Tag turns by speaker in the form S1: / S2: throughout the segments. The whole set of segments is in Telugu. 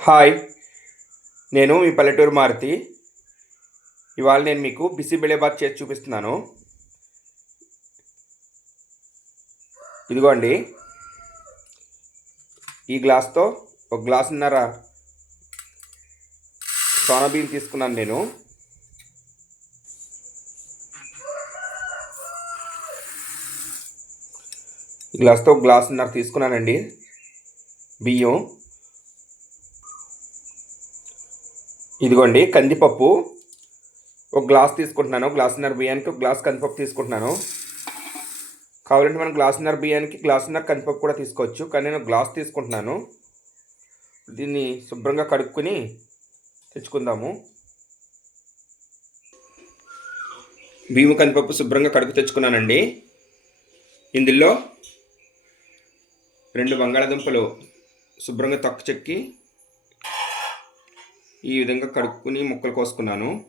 S1: హాయ్. నేను మీ పల్లెటూరు మారుతి. ఇవాళ నేను మీకు బిసి బిళేబాత్ చేసి చూపిస్తున్నాను. ఇదిగోండి. ఈ గ్లాస్తో ఒక గ్లాసున్నర సోనా తీసుకున్నాను నేను. ఈ గ్లాస్తో ఒక గ్లాసున్నర తీసుకున్నానండి. బియ్యం. ఇదిగోండి కందిపప్పు. ఒక గ్లాస్ తీసుకుంటున్నాను. గ్లాసున్నర బియ్యానికి ఒక గ్లాస్ కందిపప్పు తీసుకుంటున్నాను. కావాలంటే మనం గ్లాసున్నర బియ్యానికి గ్లాసున్నర కందిపప్పు కూడా తీసుకోవచ్చు. కానీ నేను గ్లాస్ తీసుకుంటున్నాను. దీన్ని శుభ్రంగా కడుక్కుని తెచ్చుకుందాము. బియ్యం కందిపప్పు శుభ్రంగా కడుపు తెచ్చుకున్నానండి. ఇందులో రెండు బంగాళాదుంపలు శుభ్రంగా తొక్క చెక్కి ఈ విధంగా కడుక్కుని ముక్కలు కోసుకున్నాను.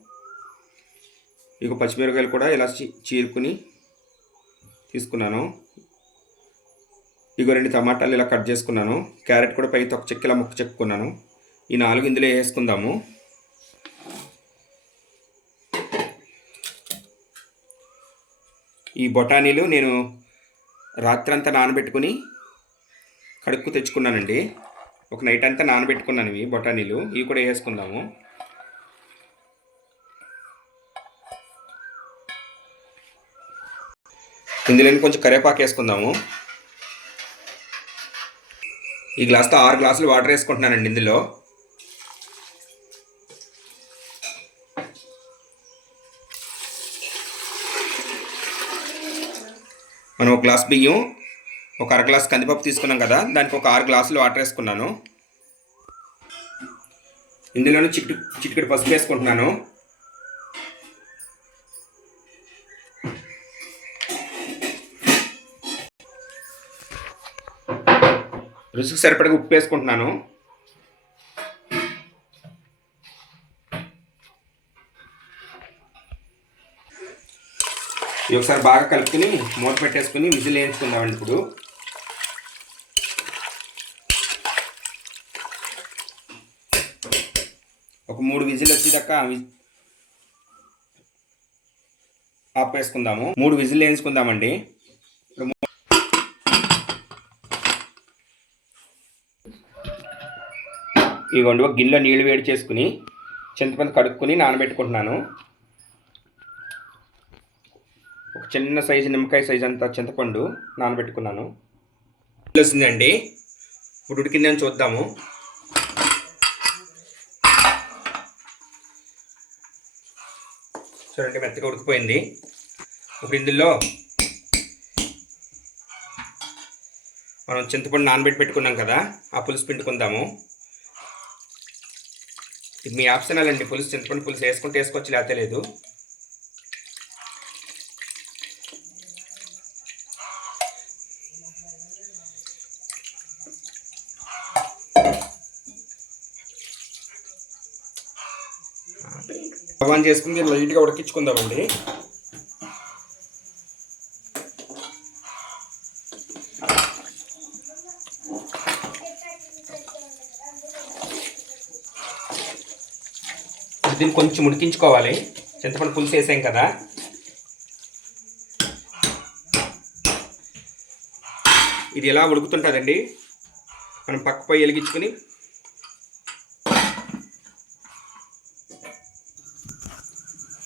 S1: ఇక పచ్చిమిరకాయలు కూడా ఇలా చీ- చీరుకుని తీసుకున్నాను. ఇగో రెండు టమాటాలు ఇలా కట్ చేసుకున్నాను. క్యారెట్ కూడా పై తొక్క చెక్కి ఇలా ముక్క చెక్కున్నాను. ఈ నాలుగు ఇందులో వేసుకుందాము. ఈ బొటానీలు నేను రాత్రంతా నానబెట్టుకుని కడుక్కు తెచ్చుకున్నానండి. ఒక నైట్ అంతా నానబెట్టుకున్నాను ఇవి బొటానీలు. ఇవి కూడా వేసుకుందాము. ఇందులో కొంచెం కరివేపాకు వేసుకుందాము. ఈ గ్లాస్తో ఆరు గ్లాసులు వాటర్ వేసుకుంటున్నానండి ఇందులో. మనం ఒక గ్లాస్ బియ్యం ఒక అర గ్లాస్ కందిపప్పు తీసుకున్నాం కదా దానికి ఒక ఆరు గ్లాసులు వాటర్ వేసుకున్నాను. ఇందులోనే చిట్టు చిటికెడు పసుపు వేసుకుంటున్నాను. రుచికి సరిపడగా ఉప్పు వేసుకుంటున్నాను. ఒకసారి బాగా కలుపుకుని మూత పెట్టేసుకుని విజిల్ వేయించుకుందామండి ఇప్పుడు. ఒక మూడు విజిల్ వచ్చేదాకా ఆపేసుకుందాము మూడు విజిల్ వేయించుకుందామండి. ఇవ్వండి ఒక గిన్నెలో నీళ్ళు వేడి చేసుకుని చింతపండు కడుక్కుని నానబెట్టుకుంటున్నాను. ఒక చిన్న సైజు నిమ్మకాయ సైజు అంత చింతపండు నానబెట్టుకున్నాను. వచ్చిందండి ఇప్పుడు ఉడికిందని చూద్దాము. చూడండి మెత్తగా ఉడికిపోయింది. ఇప్పుడు ఇందులో మనం చింతపండు నానబెట్టి పెట్టుకున్నాం కదా ఆ పులుసు పిండుకుందాము. ఇది మీ ఆప్షనల్ అండి పులుసు చింతపండు పులుసు వేసుకుంటే వేసుకోవచ్చు లేకపోతే లేదు. ఆన్ చేసుకుని లైట్గా ఉడికించుకుందామండి. దీన్ని కొంచెం ఉడికించుకోవాలి. చింతపండు పులుసు వేసాం కదా. ఇది ఎలా ఉడుకుతుంటుందండి? మనం పక్క పొయ్యి వెలిగించుకుని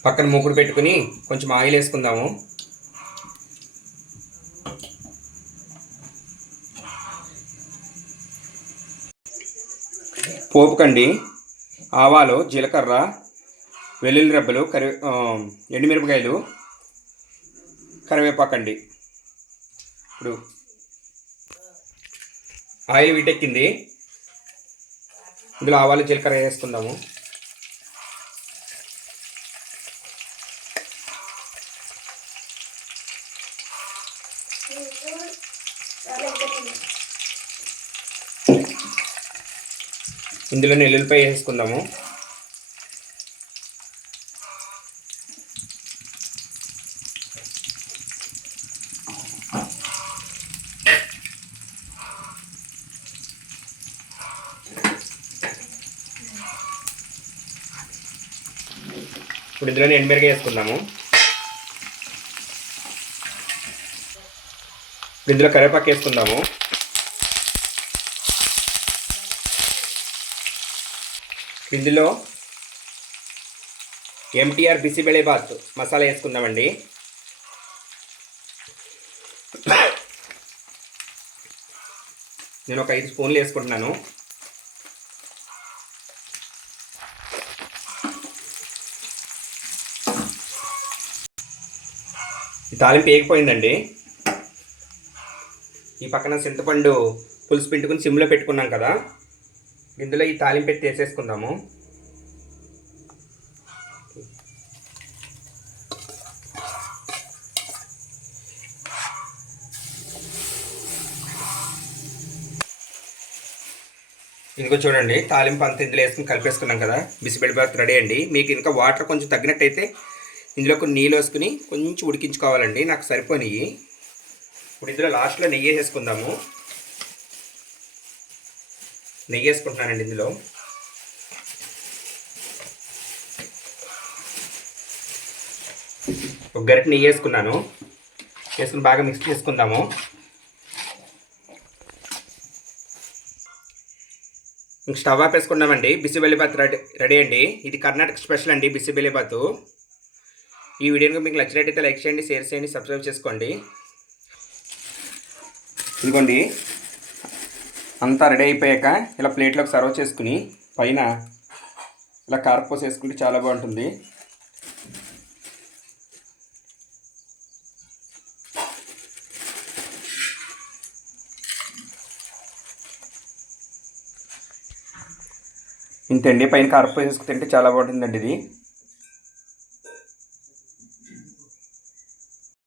S1: పక్కన మూకుడు పెట్టుకుని కొంచెం ఆయిల్ వేసుకుందాము. పోపుకండి ఆవాలు జీలకర్ర వెల్లుల్లి రెబ్బలు కరి ఎండుమిరపకాయలు కరివేపాకండి. ఇప్పుడు ఆయిల్ వీటెక్కింది. ఇందులో ఆవాలు జీలకర్ర వేసుకుందాము. ఇందులో నెల్లుల్లిపాయ వేసుకుందాము ఇప్పుడు ఇందులోనే ఎండుమిరగా వేసుకుందాము. ఇందులో కరివేపాకు వేసుకుందాము. ఇందులో ఎంటీఆర్ బిసిబెళే బాత్ మసాలా వేసుకుందామండి. నేను ఒక ఐదు స్పూన్లు వేసుకుంటున్నాను. తాలింపు వేగిపోయిందండి. ఈ పక్కన చింతపండు పులుసు పిండుకుని సిమ్లో పెట్టుకున్నాం కదా. ఇందులో ఈ తాలింపు పెట్టి వేసేసుకుందాము. ఇంకో చూడండి తాలింపు అంత ఇందులో వేసుకుని కలిపేసుకున్నాం కదా. బిసిబెడిబాత్ రెడీ అండి. మీకు ఇంకా వాటర్ కొంచెం తగ్గినట్టయితే ఇందులో కొన్ని నీళ్ళు వేసుకుని కొంచెం ఉడికించుకోవాలండి. నాకు సరిపోయినాయి ఇప్పుడు ఇందులో లాస్ట్లో నెయ్యి వేసేసుకుందాము. నెయ్యి వేసుకుంటున్నానండి ఇందులో. ఒక గరిట నెయ్యి వేసుకున్నాను. వేసుకుని బాగా మిక్స్ చేసుకుందాము. ఇంక స్టవ్ వేసుకున్నామండి బిసిబెల్లిబాత్ రెడీ రెడీ అండి. ఇది కర్ణాటక స్పెషల్ అండి బిసిబెల్లిబాత్ ఈ వీడియోని మీకు నచ్చినట్టయితే లైక్ చేయండి షేర్ చేయండి సబ్స్క్రైబ్ చేసుకోండి. ఇదిగోండి. అంతా రెడీ అయిపోయాక ఇలా ప్లేట్లోకి సర్వ్ చేసుకుని పైన ఇలా కారపూస వేసుకుంటే చాలా బాగుంటుంది. ఇంతండి పైన కారపూస వేసుకు తింటే చాలా బాగుంటుందండి ఇది.